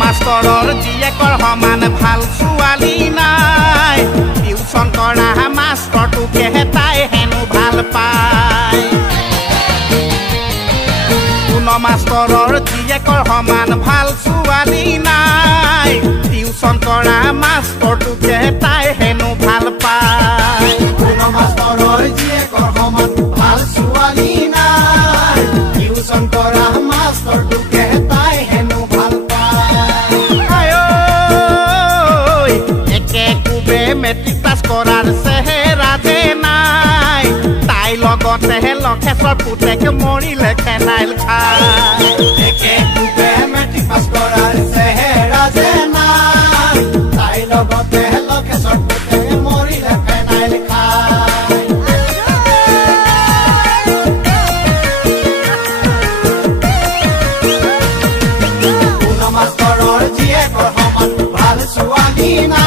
মাষ্টৰৰ জীয়েকৰ সমান ভাল ছোৱালী নাই টিউচন কৰা মাষ্টৰটোকে তাই হেনো ভাল পায় কোন মাষ্টৰৰ জীয়েকৰ সমান ভাল ছোৱালী নাই টিউচন কৰা মাষ্টৰটোকে তাই হেনো ভাল পায় কোন মাষ্টৰৰ জীয়েকৰ সমান ভাল ছোৱালী নাই টিউচন কৰা মাষ্টৰটোকে তাই হেনো ভাল মেট্ৰিক পাছ কৰাৰ চেহেৰা যে নাই তাই লগতে লক্ষেশ্বৰ পুতেক মৰিলে ফেনাইল খাই মেট্ৰিক পাছ কৰাৰ চেহেৰা যে নাই তাই লগতে লক্ষেশ্বৰ পুতেক মৰিলে ফেনাইল খাই কোন মাষ্টৰৰ জীয়েকৰ সমান ভাল ছোৱালী নাই